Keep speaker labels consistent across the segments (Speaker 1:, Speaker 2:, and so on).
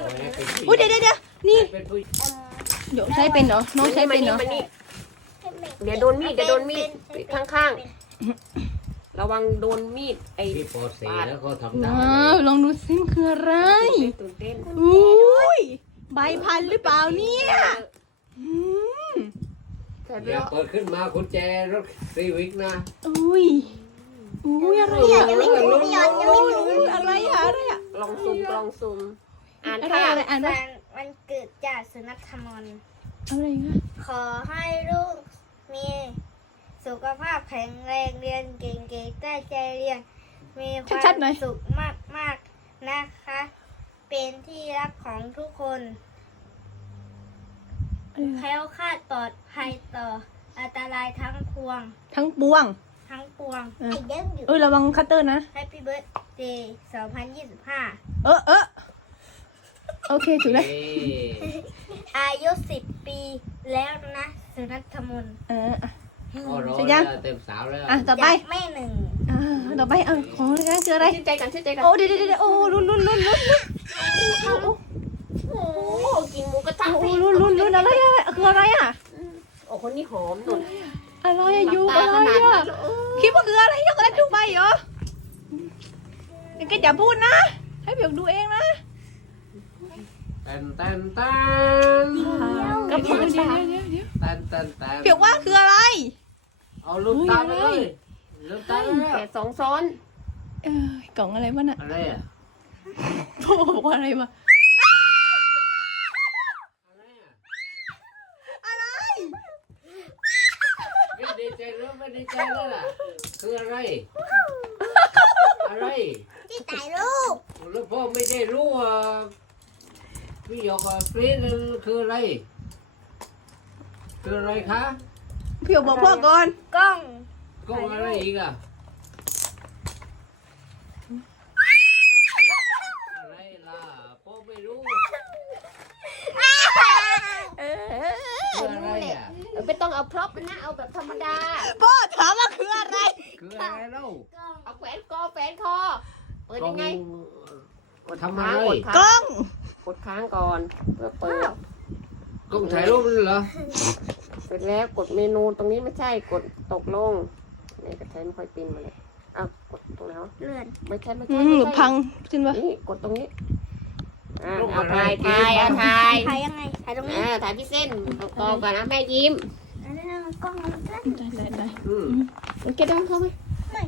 Speaker 1: อุ้ยเดี๋ยวนี่เดี๋ยวใช้เป็นเหรอน้องใช้เป็นเหรอ
Speaker 2: เดี๋ยวโดนมีดข้างๆระวังโดนมีดไอ้
Speaker 3: ที่ปอสีแล้วก็ทำได้
Speaker 1: ลองดูซิมันคืออะไร
Speaker 2: ตื่นเต้น
Speaker 1: อุ้ยใบพันหรือเปล่าเนี่ย
Speaker 3: อย่าเปิดขึ้นมากุญแจรถซีวิกนะ
Speaker 1: อุ้ยอะไรอ่ะอะไรอ่ะ
Speaker 2: ลองซูมอ่าน
Speaker 1: อะไร
Speaker 2: ค่ะ
Speaker 1: อะไรอ่านว่า
Speaker 4: วันเกิดจากสุนัขธรรมน
Speaker 1: อะไรเงี้ย
Speaker 4: ขอให้ลูกมีสุขภาพแข็งแรงเรียนเก่งๆตั้งใจเรียนมีความสุขมากๆนะคะเป็นที่รักของทุกคนแคล้วคลาดปลอดภัยต่ออันตรายทั้งปวง
Speaker 1: ระวังคัตเตอร์นะ
Speaker 4: Happy Birthday 2025
Speaker 1: โอเคถูกแล้ว
Speaker 4: อายุ10 ปีแล้วนะสุนัขธรรมน
Speaker 1: ใช่ยัง
Speaker 3: เต็มสาวแล้ว
Speaker 1: ต่อไป
Speaker 4: แม่หนึ่ง
Speaker 1: ต่อไปของอะไรเจออะไร
Speaker 2: ชื่นใจกัน
Speaker 1: โอ้เดี๋ยวโอ้ลุ้น
Speaker 2: โอ้กินหมูกระทะ
Speaker 1: ลุ้นอะไรอ่ะคืออะไรอ่ะ
Speaker 2: โอ้คนนี้หอมหนุน
Speaker 1: อะไรอ่ะยูอะไรอ่ะคิดว่าคืออะไรช็อกโกแลตดูใบเหรอแกอย่าพูดนะให้เบียกดูเองนะ
Speaker 3: ก็
Speaker 1: เดี๋ยวเบียกว่าคืออะไร
Speaker 3: เอาลูกตาไปเลยลูกตา
Speaker 2: แกะ2 ซ้อน
Speaker 1: กล่องอะไรวะน่ะ
Speaker 3: อะไรอ่ะ
Speaker 1: พ่อบอกว่าอะไรวะ
Speaker 3: ไม่ดีใจแล้วไม่ดีใจแล้วล่ะคืออะไร
Speaker 4: ที่ถ่ายรูป
Speaker 3: แล้วพ่อไม่ได้รู้ว่าพี่หยกกับฟรีนคืออะไรคะ
Speaker 1: พี่บอกพ่อก่อน
Speaker 4: กล้อง
Speaker 3: อะไรอีกอ่ะอะไรล่ะพ่อไม่รู้คืออะไรอ่ะ
Speaker 2: ไม่ต้องเอาพร็อพนะเอาแบบธรรมดา
Speaker 1: พ่อถามว่าคืออะไร
Speaker 3: เล่า
Speaker 2: เอาแขวนคอเปิดยังไง
Speaker 3: ทำอะไร
Speaker 1: กล้อง
Speaker 2: กดค้างก่อนเพื่อเปิด
Speaker 3: กล้องถ่ายรูปเหรอ
Speaker 2: เสร็จแล้วกดเมนูตรงนี้ไม่ใช่กดตกลงนี่กระเทนค่อยปีนมาเลยกดตรงแล้ว
Speaker 4: เลื่อน
Speaker 2: ไม่ใช่
Speaker 1: พังขึ้นวะ
Speaker 2: นี่กดตรงนี้เอาถ่าย
Speaker 4: ยังไงถ่ายตรงนี้
Speaker 2: ถ่ายพี่เส้นกองก่อนนะแม่ยิ้ม
Speaker 4: กล้อง
Speaker 1: ได้
Speaker 2: มันเก็บได้เข้าไหม
Speaker 4: ไม่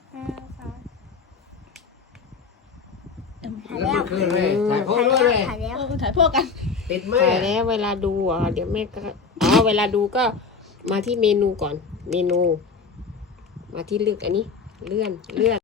Speaker 3: แล้วมันคืออะไรถ่ายพ่อด้วยเลย
Speaker 1: ถ่ายพ่อกัน
Speaker 3: ติดแม่
Speaker 2: ถ่ายแล้วเวลาดูเดี๋ยวแม่ก็เวลาดูก็มาที่เมนูก่อนเมนูมาที่เลือกอันนี้เลื่อน